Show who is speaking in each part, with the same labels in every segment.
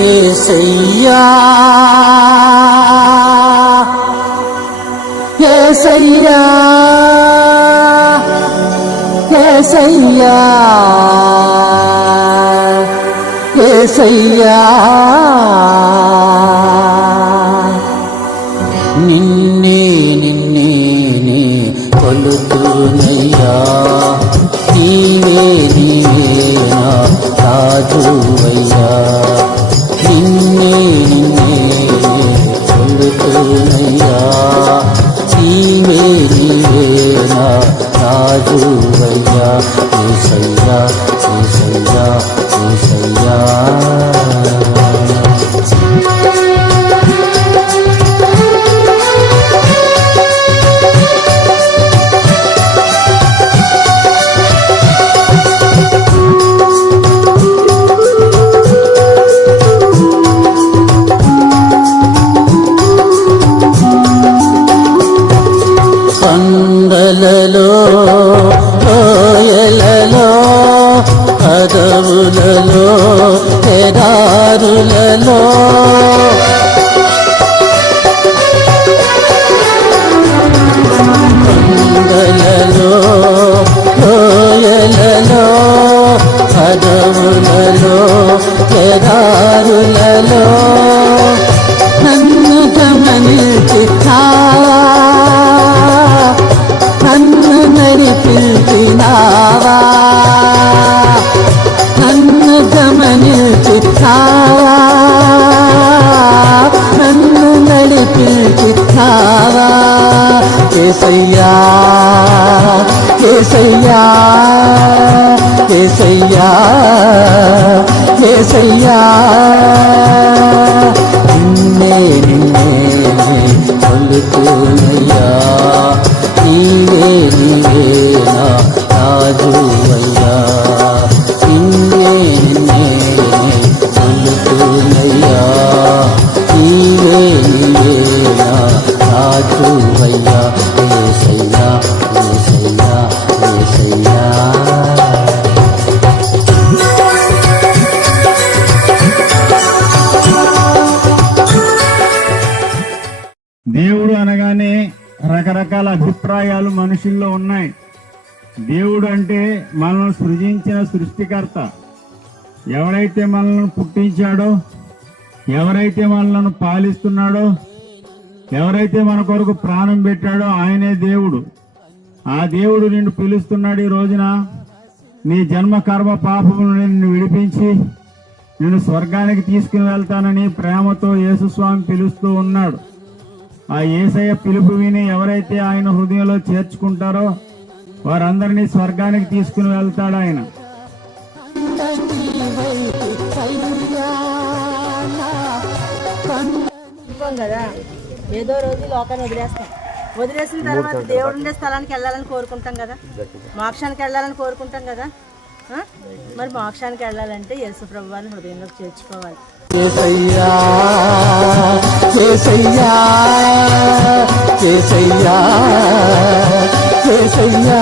Speaker 1: ఏసయ్యా ఏసయ్యా ఏసయ్యా ఏసయ్యా నిన్నే నిన్నే నే నీవే నీవే నా రాజువయ్యా ఏసయ్యా స్పందలలో కేసయ్యా కేసయ్యా కేసయ్యా నిన్నే నిన్నే కొలుతునయ్యా నీవే నీవే నా రాజువయ్యా
Speaker 2: అభిప్రాయాలు మనుషుల్లో ఉన్నాయి. దేవుడు అంటే మనల్ని సృజించిన సృష్టికర్త. ఎవరైతే మనల్ని పుట్టించాడో ఎవరైతే మనల్ని పాలిస్తున్నాడో ఎవరైతే మన కొరకు ప్రాణం పెట్టాడో ఆయనే దేవుడు. ఆ దేవుడు నిన్ను పిలుస్తున్నాడు ఈ రోజున. నీ జన్మ కర్మ పాపమును నిన్ను విడిపించి నిన్ను స్వర్గానికి తీసుకుని వెళ్తానని ప్రేమతో యేసుస్వామి పిలుస్తూ ఉన్నాడు. ఆ ఏసయ్య పిలుపు విని ఎవరైతే ఆయన హృదయంలో చేర్చుకుంటారో వారందరినీ స్వర్గానికి తీసుకుని వెళ్తాడు ఆయన.
Speaker 3: కదా? ఏదో రోజు లోకాన్ని వదిలేస్తాం. వదిలేసిన తర్వాత దేవుడు ఉండే స్థలానికి వెళ్ళాలని కోరుకుంటాం కదా? మోక్షానికి వెళ్ళాలని కోరుకుంటాం కదా? మరి మోక్షానికి వెళ్ళాలంటే యేసు ప్రభువాన్ని హృదయంలోకి చేర్చుకోవాలి.
Speaker 1: కేసయ్యా కేసయ్యా కేసయ్యా కేసయ్యా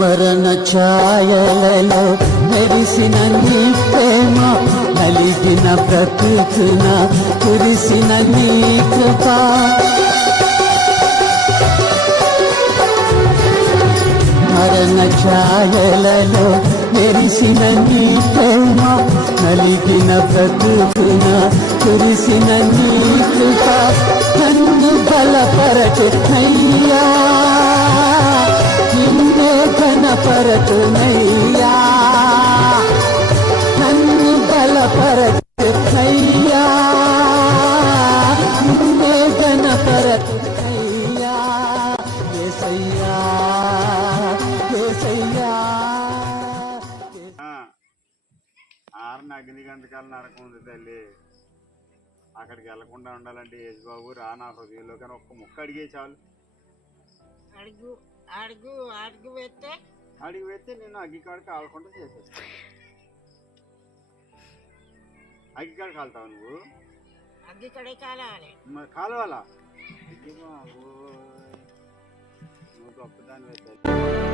Speaker 1: మరణ ఛాయలలో మెరిసిన నీ ప్రేమ నలిగిన ప్రకృతున కురిసిన నీ కృప. మరణ ఛాయలలో మెరిసిన నీ ప్రేమ నలిగిన ప్రకృతున కురిసిన నీ కృప. నన్ను బలపరచయ్యా బలపరచునయ్యా. నన్ను బలపరచునయ్యా. నిన్నే గణపరచునయ్యా ఏసయ్యా ఏసయ్యా ఆరున అగ్నిగంధకాల నరకం
Speaker 2: ఉంది తల్లి. అక్కడికి వెళ్ళకుండా ఉండాలంటే యేసుబాబు రా నా హృదయంలో కానీ ఒక్క ముక్క అడిగే చాలు.
Speaker 4: అడుగు అడుగు అడుగు పెడితే
Speaker 2: అడిగి పెడితే నేను అగ్గికాడ కాలకుండా చేసేస్తాను అగ్గికాడ కాలుతావు నువ్వు?
Speaker 4: అగ్గి కడే కాలాలి.
Speaker 2: కాలువాలా. నువ్వు గొప్పదాన్ని